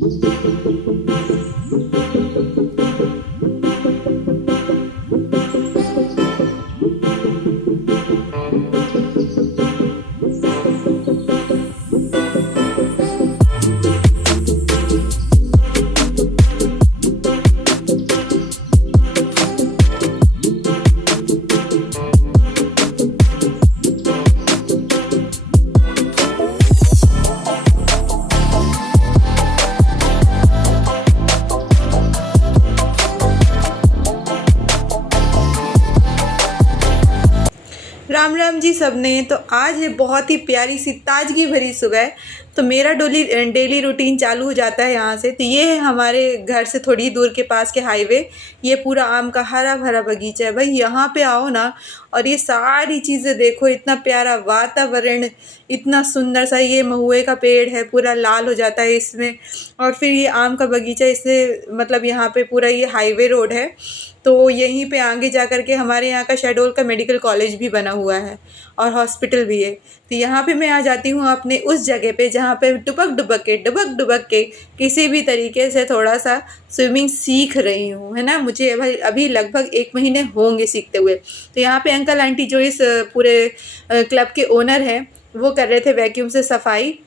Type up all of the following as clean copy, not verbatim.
राम राम जी सबने। तो आज है बहुत ही प्यारी सी ताजगी भरी सुबह। तो मेरा डेली रूटीन चालू हो जाता है यहाँ से। तो ये है हमारे घर से थोड़ी दूर के पास के हाईवे। ये पूरा आम का हरा भरा बगीचा है भाई। यहाँ पे आओ ना और ये सारी चीज़ें देखो, इतना प्यारा वातावरण, इतना सुंदर सा। ये महुए का पेड़ है, पूरा लाल हो जाता है इसमें। और फिर ये आम का बगीचा, इससे मतलब यहाँ पे पूरा ये हाईवे रोड है। तो यहीं पे आगे जा कर के हमारे यहाँ का शहडोल का मेडिकल कॉलेज भी बना हुआ है और हॉस्पिटल भी है। तो यहाँ पे मैं आ जाती हूँ अपने उस जगह पे जहाँ पे डुबक के किसी भी तरीके से थोड़ा सा स्विमिंग सीख रही हूँ, है ना। मुझे भाई अभी लगभग 1 महीने होंगे सीखते हुए। तो यहाँ पे अंकल आंटी जो इस पूरे क्लब के ओनर हैं, वो कर रहे थे वैक्यूम से सफाई।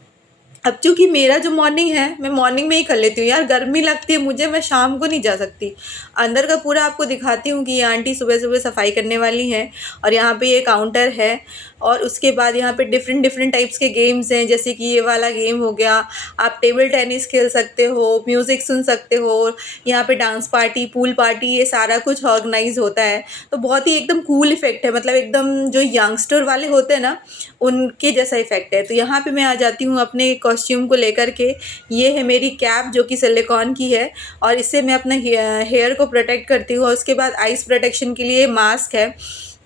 अब चूँकि मेरा जो मॉर्निंग है, मैं मॉर्निंग में ही कर लेती हूँ यार, गर्मी लगती है मुझे, मैं शाम को नहीं जा सकती। अंदर का पूरा आपको दिखाती हूँ कि ये आंटी सुबह सुबह सफाई करने वाली हैं। और यहाँ पे ये काउंटर है। और उसके बाद यहाँ पे डिफरेंट डिफरेंट टाइप्स के गेम्स हैं, जैसे कि ये वाला गेम हो गया, आप टेबल टेनिस खेल सकते हो, म्यूज़िक सुन सकते हो। यहाँ पे डांस पार्टी, पूल पार्टी, ये सारा कुछ ऑर्गेनाइज होता है। तो बहुत ही एकदम कूल इफ़ेक्ट है, मतलब एकदम जो यंगस्टर वाले होते हैं ना, उनके जैसा इफ़ेक्ट है। तो यहाँ पे मैं आ जाती हूँ अपने कॉस्ट्यूम को लेकर के। ये है मेरी कैप जो कि सिलिकॉन की है, और इससे मैं अपना हेयर को प्रोटेक्ट करती हूँ। और उसके बाद आइस प्रोटेक्शन के लिए मास्क है।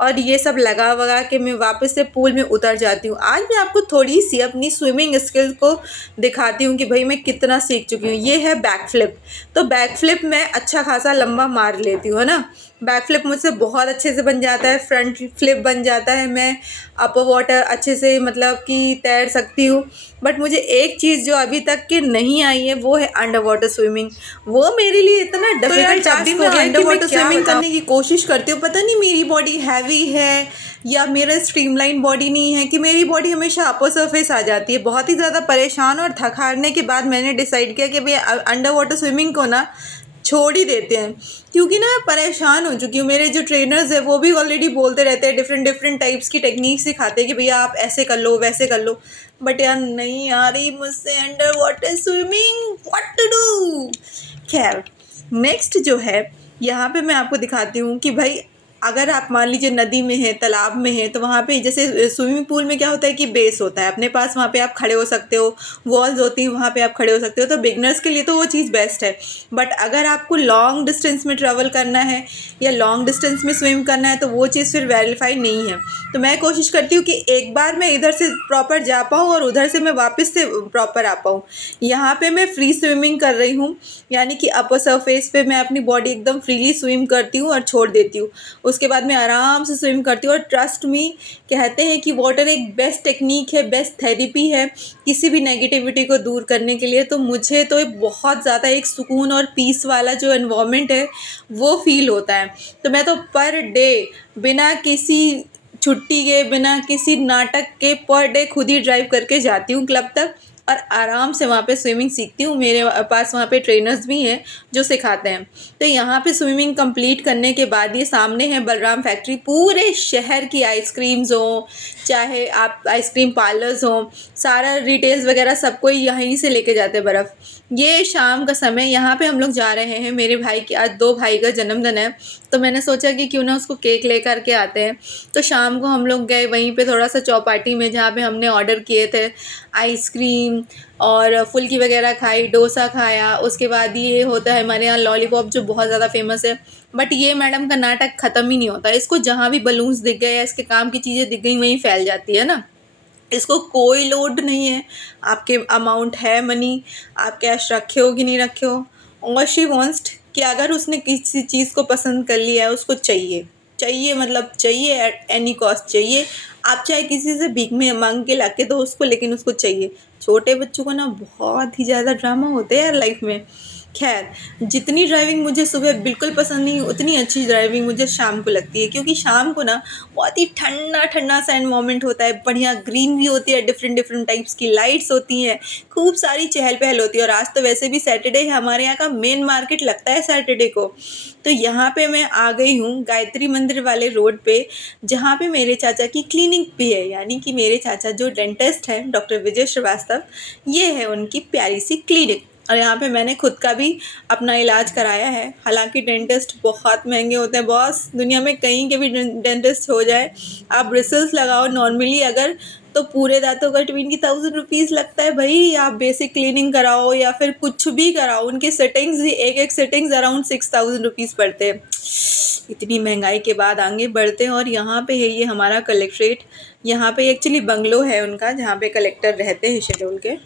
और ये सब लगा वगा के मैं वापस से पूल में उतर जाती हूँ। आज मैं आपको थोड़ी सी अपनी स्विमिंग स्किल्स को दिखाती हूँ कि भाई मैं कितना सीख चुकी हूँ। ये है बैक फ्लिप। तो बैक फ्लिप मैं अच्छा खासा लंबा मार लेती हूँ, है ना। बैक फ्लिप मुझसे बहुत अच्छे से बन जाता है, फ्रंट फ्लिप बन जाता है, मैं अपर वाटर अच्छे से मतलब कि तैर सकती हूँ। बट मुझे एक चीज़ जो अभी तक के नहीं आई है, वो है अंडर वाटर स्विमिंग। वो मेरे लिए इतना डिफिकल्ट टास्क हो गया है कि मैं अंडर वाटर स्विमिंग करने की कोशिश करती हूँ। पता नहीं मेरी बॉडी हैवी है या मेरा स्ट्रीमलाइन बॉडी नहीं है कि मेरी बॉडी हमेशा अपर सरफेस आ जाती है। बहुत ही ज़्यादा परेशान और थक हारने के बाद मैंने डिसाइड किया कि भाई अंडर वाटर स्विमिंग को ना छोड़ ही देते हैं, क्योंकि ना मैं परेशान हो चुकी हूँ। मेरे जो ट्रेनर्स हैं वो भी ऑलरेडी बोलते रहते हैं, डिफरेंट डिफरेंट टाइप्स की टेक्निक सिखाते हैं कि भैया आप ऐसे कर लो, वैसे कर लो। बट यार नहीं आ रही मुझसे under water swimming, what to do. खैर, नेक्स्ट जो है, यहाँ पे मैं आपको दिखाती हूँ कि भाई अगर आप मान लीजिए नदी में है, तालाब में है, तो वहाँ पे जैसे स्विमिंग पूल में क्या होता है कि बेस होता है अपने पास, वहाँ पे आप खड़े हो सकते हो, वॉल्स होती हैं वहाँ पे आप खड़े हो सकते हो। तो बिगनर्स के लिए तो वो चीज़ बेस्ट है। बट अगर आपको लॉन्ग डिस्टेंस में ट्रैवल करना है या लॉन्ग डिस्टेंस में स्विम करना है, तो वो चीज़ फिर वेरीफाई नहीं है। तो मैं कोशिश करती हूँ कि एक बार मैं इधर से प्रॉपर जा पाऊँ और उधर से मैं वापस से प्रॉपर आ पाऊँ। यहाँ पे मैं फ्री स्विमिंग कर रही हूँ, यानी कि अपर सरफेस पे मैं अपनी बॉडी एकदम फ्रीली स्विम करती हूँ और छोड़ देती हूँ। उसके बाद मैं आराम से स्विम करती हूँ। और ट्रस्ट मी, कहते हैं कि वाटर एक बेस्ट टेक्निक है, बेस्ट थेरेपी है किसी भी नेगेटिविटी को दूर करने के लिए। तो मुझे तो बहुत ज़्यादा एक सुकून और पीस वाला जो एनवायरनमेंट है वो फील होता है। तो मैं तो पर डे बिना किसी छुट्टी के, बिना किसी नाटक के, पर डे खुद ही ड्राइव करके जाती हूँ क्लब तक और आराम से वहाँ पे स्विमिंग सीखती हूँ। मेरे पास वहाँ पे ट्रेनर्स भी हैं जो सिखाते हैं। तो यहाँ पे स्विमिंग कंप्लीट करने के बाद ये सामने है बलराम फैक्ट्री। पूरे शहर की आइसक्रीम्स हो, चाहे आप आइसक्रीम पार्लर्स हो, सारा रिटेल्स वगैरह सब कोई यहीं से लेके जाते हैं बर्फ़। ये शाम का समय, यहाँ पे हम लोग जा रहे हैं, मेरे भाई की आज 2 भाई का जन्मदिन है। तो मैंने सोचा कि क्यों ना उसको केक ले कर के आते हैं। तो शाम को हम लोग गए वहीं पे थोड़ा सा चौपाटी में, जहाँ पे हमने ऑर्डर किए थे आइसक्रीम और फुल्की वगैरह खाई, डोसा खाया। उसके बाद ये होता है हमारे यहाँ लॉलीपॉप जो बहुत ज़्यादा फेमस है। बट ये मैडम का नाटक ख़त्म ही नहीं होता। इसको जहाँ भी बलून्स दिख गए या इसके काम की चीज़ें दिख गई वहीं फैल जाती है ना। इसको कोई लोड नहीं है, आपके अमाउंट है मनी, आप कैश रखे हो कि नहीं रखे हो। और शी वांट्स कि अगर उसने किसी चीज़ को पसंद कर लिया है, उसको चाहिए चाहिए, मतलब चाहिए, एट एनी कॉस्ट चाहिए। आप चाहे किसी से भीख में मांग के ला के दो उसको, लेकिन उसको चाहिए। छोटे बच्चों को ना बहुत ही ज़्यादा ड्रामा होते हैं यार लाइफ में। खैर, जितनी ड्राइविंग मुझे सुबह बिल्कुल पसंद नहीं, उतनी अच्छी ड्राइविंग मुझे शाम को लगती है, क्योंकि शाम को ना बहुत ही ठंडा ठंडा सा एनवायरनमेंट होता है, बढ़िया ग्रीनरी होती है, डिफरेंट डिफरेंट टाइप्स की लाइट्स होती हैं, खूब सारी चहल पहल होती है। और आज तो वैसे भी सैटरडे है, हमारे यहाँ का मेन मार्केट लगता है सैटरडे को। तो यहाँ पे मैं आ गई हूँ गायत्री मंदिर वाले रोड पे, जहाँ पे मेरे चाचा की क्लिनिक भी है, यानी कि मेरे चाचा जो डेंटिस्ट हैं, डॉक्टर विजय श्रीवास्तव, ये है उनकी प्यारी सी क्लिनिक। और यहाँ पे मैंने खुद का भी अपना इलाज कराया है। हालांकि डेंटिस्ट बहुत महंगे होते हैं बॉस, दुनिया में कहीं के भी डेंटिस्ट हो जाए, आप ब्रिसल्स लगाओ नॉर्मली अगर, तो पूरे दांतों का 20,000 रुपीज़ लगता है भाई। आप बेसिक क्लीनिंग कराओ या फिर कुछ भी कराओ, उनके सेटिंग्स ही एक एक सेटिंग्स अराउंड 6,000 रुपीज़ पड़ते हैं। इतनी महंगाई के बाद आगे बढ़ते हैं। और यहाँ पे है ये हमारा कलेक्ट्रेट, यहाँ पे एक्चुअली बंगलो है उनका, जहाँ पे कलेक्टर रहते हैं शेड्यूल के।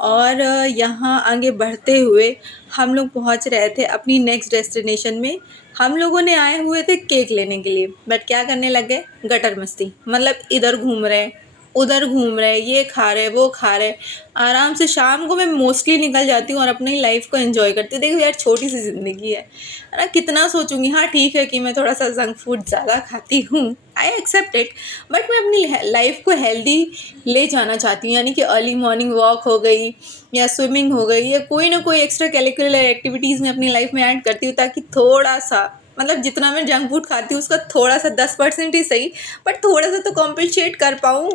और यहाँ आगे बढ़ते हुए हम लोग पहुँच रहे थे अपनी नेक्स्ट डेस्टिनेशन में। हम लोगों ने आए हुए थे केक लेने के लिए, बट क्या करने लग गए, गटर मस्ती। मतलब इधर घूम रहे, उधर घूम रहे, ये खा रहे, वो खा रहे। आराम से शाम को मैं मोस्टली निकल जाती हूँ और अपनी लाइफ को एंजॉय करती हूँ। देखो यार, छोटी सी ज़िंदगी है ना, कितना सोचूंगी। हाँ ठीक है कि मैं थोड़ा सा जंक फूड ज़्यादा खाती हूँ, आई एक्सेप्ट इट, बट मैं अपनी लाइफ को हेल्दी ले जाना चाहती हूँ। यानी कि अर्ली मॉर्निंग वॉक हो गई, या स्विमिंग हो गई, या कोई ना कोई एक्स्ट्रा करिकुलर एक्टिविटीज़ मैं अपनी लाइफ में ऐड करती हूँ, ताकि थोड़ा सा, मतलब जितना मैं जंक फूड खाती हूँ उसका थोड़ा सा 10% ही सही, बट थोड़ा सा तो कॉम्पनसेट कर पाऊँ।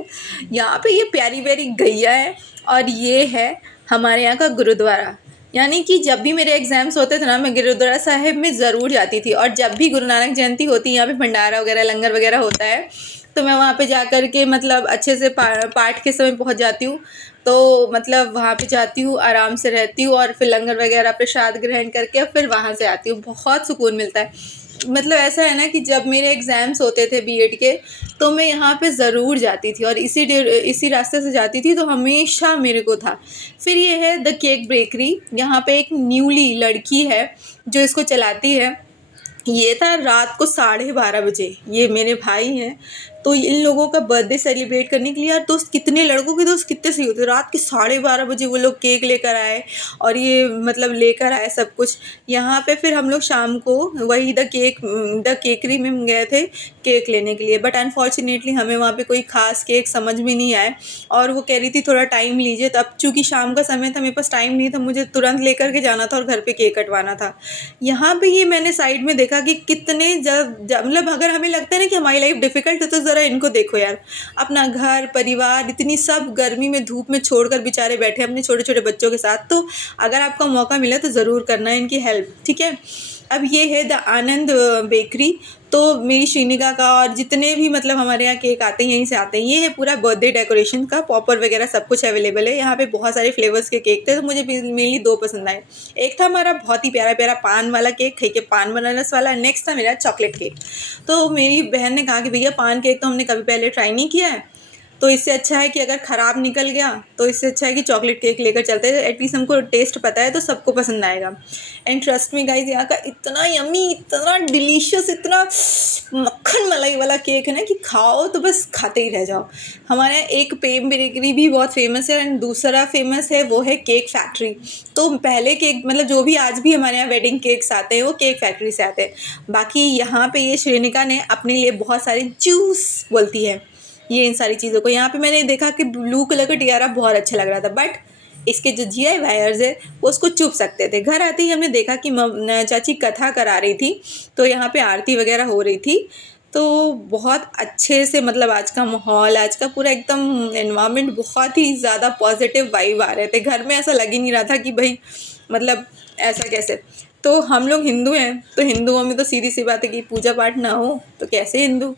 यहाँ पे ये प्यारी प्यारी गैया है, और ये है हमारे यहाँ का गुरुद्वारा। यानी कि जब भी मेरे एग्ज़ाम्स होते थे ना, मैं गुरुद्वारा साहिब में ज़रूर जाती थी। और जब भी गुरु नानक जयंती होती है, यहाँ पे भंडारा वगैरह लंगर वगैरह होता है, तो मैं वहाँ पे जा कर के मतलब अच्छे से पाठ के समय पहुँच जाती हूँ। तो मतलब वहाँ पे जाती हूँ, आराम से रहती हूँ, और फिर लंगर वगैरह प्रसाद ग्रहण करके और फिर वहाँ से आती हूँ। बहुत सुकून मिलता है। मतलब ऐसा है ना कि जब मेरे एग्ज़ाम्स होते थे बीएड के, तो मैं यहाँ पे ज़रूर जाती थी, और इसी रास्ते से जाती थी, तो हमेशा मेरे को था। फिर ये है द केक बेकरी, यहाँ पे एक न्यूली लड़की है जो इसको चलाती है। ये था रात को 12:30 बजे, ये मेरे भाई हैं, तो इन लोगों का बर्थडे सेलिब्रेट करने के लिए, यार दोस्त कितने लड़कों के दोस्त कितने सही होते, रात के 12:30 बजे वो लोग केक लेकर आए, और ये मतलब लेकर आए सब कुछ यहाँ पे। फिर हम लोग शाम को वही द केकरी में हम गए थे केक लेने के लिए, बट अनफॉर्चुनेटली हमें वहाँ पे कोई ख़ास केक समझ में नहीं आए, और वो कह रही थी थोड़ा टाइम लीजिए। तब चूँकि शाम का समय था, मेरे पास टाइम नहीं था, मुझे तुरंत लेकर के जाना था और घर पे केक कटवाना था। यहाँ पे ये मैंने साइड में देखा कि कितने मतलब अगर हमें लगता है ना कि हमारी लाइफ डिफ़िकल्ट है, तो ज़रा इनको देखो यार, अपना घर परिवार इतनी सब गर्मी में धूप में छोड़कर बेचारे बैठे अपने छोटे छोटे बच्चों के साथ। तो अगर आपका मौका मिले तो ज़रूर करना है इनकी हेल्प, ठीक है। अब ये है द आनंद बेकरी, तो मेरी श्रीनिका का और जितने भी मतलब हमारे यहाँ केक आते हैं यहीं से आते हैं। ये है पूरा बर्थडे डेकोरेशन का, पॉपर वगैरह सब कुछ अवेलेबल है यहाँ पे। बहुत सारे फ्लेवर्स के केक थे, तो मुझे मेनली 2 पसंद आए। एक था हमारा बहुत ही प्यारा प्यारा पान वाला केक, खई के पान बनारस वाला। नेक्स्ट था मेरा चॉकलेट केक। तो मेरी बहन ने कहा कि भैया पान केक तो हमने कभी पहले ट्राई नहीं किया है, तो इससे अच्छा है कि अगर ख़राब निकल गया तो इससे अच्छा है कि चॉकलेट केक लेकर चलते हैं, एटलीस्ट हमको टेस्ट पता है तो सबको पसंद आएगा। एंड ट्रस्ट मी गाइस, यहाँ का इतना यम्मी, इतना डिलीशियस, इतना मक्खन मलाई वाला केक है ना कि खाओ तो बस खाते ही रह जाओ। हमारे यहाँ एक पेम बेकरी भी बहुत फेमस है, एंड दूसरा फेमस है वो है केक फैक्ट्री। तो पहले केक मतलब जो भी आज भी हमारे यहाँ वेडिंग केक्स आते हैं वो केक फैक्ट्री से आते हैं। बाकी यहाँ पे ये श्रेनिका ने अपने लिए बहुत सारे जूस बोलती है, ये इन सारी चीज़ों को। यहाँ पे मैंने देखा कि ब्लू कलर का टियारा बहुत अच्छा लग रहा था, बट इसके जो GI वायर्स है वो उसको चुभ सकते थे। घर आते ही हमने देखा कि चाची कथा करा रही थी, तो यहाँ पे आरती वगैरह हो रही थी। तो बहुत अच्छे से मतलब आज का माहौल, आज का पूरा एकदम एनवायरनमेंट बहुत ही ज़्यादा पॉजिटिव वाइब आ रहे थे। घर में ऐसा लग ही नहीं रहा था कि भाई मतलब ऐसा कैसे। तो हम लोग हिंदू हैं, तो हिंदुओं में तो सीधी सी बात है कि पूजा पाठ ना हो तो कैसे हिंदू।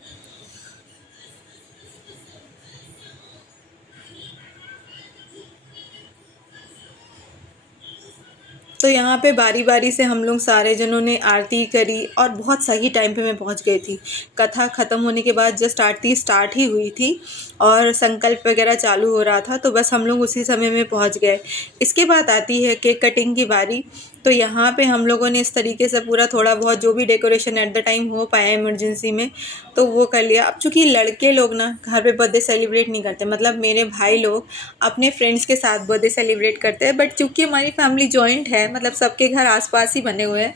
तो यहाँ पे बारी बारी से हम लोग सारे जनों ने आरती करी, और बहुत सही टाइम पे मैं पहुँच गई थी। कथा ख़त्म होने के बाद जस्ट आरती स्टार्ट ही हुई थी, और संकल्प वगैरह चालू हो रहा था, तो बस हम लोग उसी समय में पहुँच गए। इसके बाद आती है केक कटिंग की बारी। तो यहाँ पे हम लोगों ने इस तरीके से पूरा थोड़ा बहुत जो भी डेकोरेशन एट द टाइम हो पाया इमरजेंसी में तो वो कर लिया। अब चूँकि लड़के लोग ना घर पे बर्थडे सेलिब्रेट नहीं करते, मतलब मेरे भाई लोग अपने फ्रेंड्स के साथ बर्थडे सेलिब्रेट करते हैं। बट चूँकि हमारी फैमिली जॉइंट है, मतलब सबके घर आसपास ही बने हुए हैं,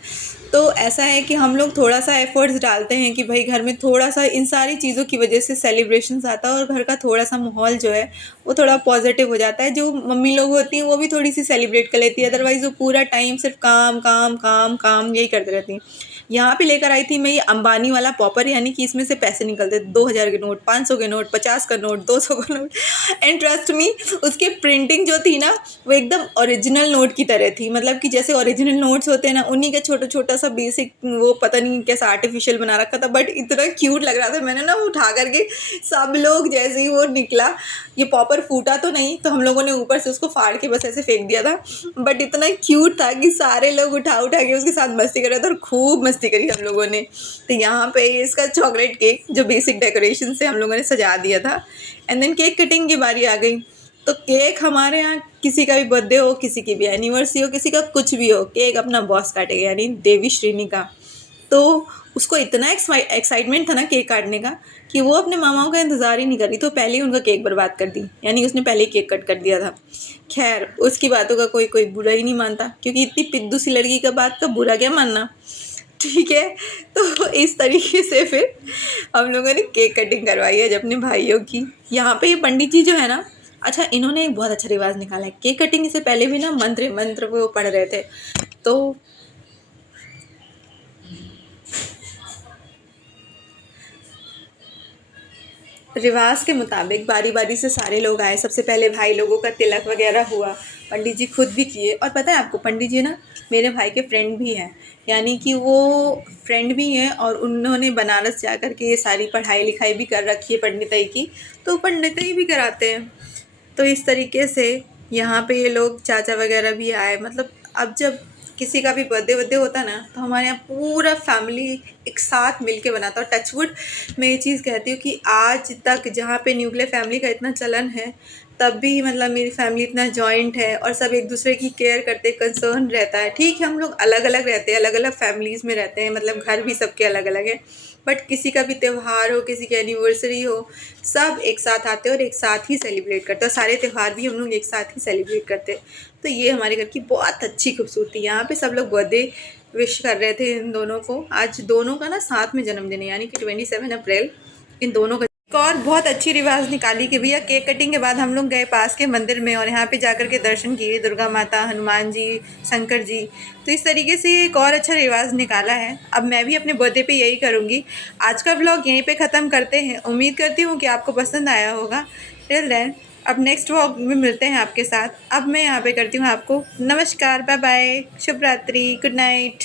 तो ऐसा है कि हम लोग थोड़ा सा एफर्ट्स डालते हैं कि भाई घर में थोड़ा सा इन सारी चीज़ों की वजह से सेलिब्रेशंस आता है और घर का थोड़ा सा माहौल जो है वो थोड़ा पॉजिटिव हो जाता है। जो मम्मी लोग होती हैं वो भी थोड़ी सी सेलिब्रेट कर लेती है, अदरवाइज़ वो पूरा टाइम सिर्फ काम काम काम काम यही करती रहती हैं। यहाँ पे लेकर आई थी मैं ये अंबानी वाला पॉपर, यानी कि इसमें से पैसे निकलते 2000 के नोट, 500 के नोट, 50 का नोट, 200 का नोट। एंड ट्रस्ट मी, उसकी प्रिंटिंग जो थी ना वो एकदम ओरिजिनल नोट की तरह थी, मतलब कि जैसे ओरिजिनल नोट्स होते हैं ना उन्हीं का छोटा छोटा सा बेसिक वो पता नहीं कैसा आर्टिफिशियल बना रखा था, बट इतना क्यूट लग रहा था। मैंने ना उठा करके सब लोग जैसे ही वो निकला, ये पॉपर फूटा तो नहीं, तो हम लोगों ने ऊपर से उसको फाड़ के बस ऐसे फेंक दिया था, बट इतना क्यूट था कि सारे लोग उठा उठा के उसके साथ मस्ती कर रहे थे और खूब मस्ती करी हम लोगों ने। तो यहाँ पे इसका चॉकलेट केक जो बेसिक डेकोरेशन से हम लोगों ने सजा दिया था। एंड देन केक कटिंग की बारी आ गई। तो केक हमारे यहाँ किसी का भी बर्थडे हो, किसी की भी एनिवर्सरी हो, किसी का कुछ भी हो, केक अपना बॉस काटेगा, यानी देवी श्रीनी का। तो उसको इतना एक्साइटमेंट था ना केक काटने का कि वो अपने मामाओं का इंतज़ार ही नहीं करी, तो पहले ही उनका केक बर्बाद कर दी, यानी उसने पहले ही केक कट कर दिया था। खैर उसकी बातों का कोई कोई बुरा ही नहीं मानता, क्योंकि इतनी पिद्दू सी लड़की का बात का बुरा क्या मानना, ठीक है। तो इस तरीके से फिर हम लोगों ने केक कटिंग करवाई है जब अपने भाइयों की। यहाँ पे ये पंडित जी जो है ना, अच्छा इन्होंने एक बहुत अच्छा रिवाज निकाला है। केक कटिंग से पहले भी ना मंत्र मंत्र वो पढ़ रहे थे, तो रिवाज के मुताबिक बारी बारी से सारे लोग आए। सबसे पहले भाई लोगों का तिलक वगैरह हुआ, पंडित जी खुद भी किए। और पता है आपको, पंडित जी ना मेरे भाई के फ्रेंड भी हैं, यानी कि वो फ्रेंड भी हैं और उन्होंने बनारस जा कर के ये सारी पढ़ाई लिखाई भी कर रखी है पंडिताई की, तो पंडिताई भी कराते हैं। तो इस तरीके से यहाँ पे ये लोग चाचा वगैरह भी आए। मतलब अब जब किसी का भी बर्थडे वर्डे होता ना तो हमारे यहाँ पूरा फैमिली एक साथ मिल के बनाता। और टचवुड मैं ये चीज़ कहती हूँ कि आज तक जहाँ पे न्यूक्लियर फैमिली का इतना चलन है, तब भी मतलब मेरी फैमिली इतना जॉइंट है और सब एक दूसरे की केयर करते, कंसर्न रहता है। ठीक है हम लोग अलग अलग रहते हैं, अलग अलग फैमिलीज़ में रहते हैं, मतलब घर भी सबके अलग अलग है, बट किसी का भी त्यौहार हो, किसी की एनिवर्सरी हो, सब एक साथ आते हैं और एक साथ ही सेलिब्रेट करते हैं। और सारे त्यौहार भी हम लोग एक साथ ही सेलिब्रेट करते हैं। तो ये हमारे घर की बहुत अच्छी खूबसूरती। यहाँ पे सब लोग बर्थडे विश कर रहे थे इन दोनों को। आज दोनों का ना साथ में जन्मदिन है, यानी कि 27 अप्रैल इन दोनों का। एक और बहुत अच्छी रिवाज निकाली कि भैया केक कटिंग के बाद हम लोग गए पास के मंदिर में और यहाँ पे जाकर के दर्शन किए, दुर्गा माता, हनुमान जी, शंकर जी। तो इस तरीके से एक और अच्छा रिवाज निकाला है। अब मैं भी अपने बर्थडे पे यही करूँगी। आज का व्लॉग यहीं पे ख़त्म करते हैं। उम्मीद करती हूँ कि आपको पसंद आया होगा। टिल देन अब नेक्स्ट व्लॉग में मिलते हैं आपके साथ। अब मैं यहाँ पे करती हूँ आपको नमस्कार, बाय बाय, शुभ रात्रि, गुड नाइट।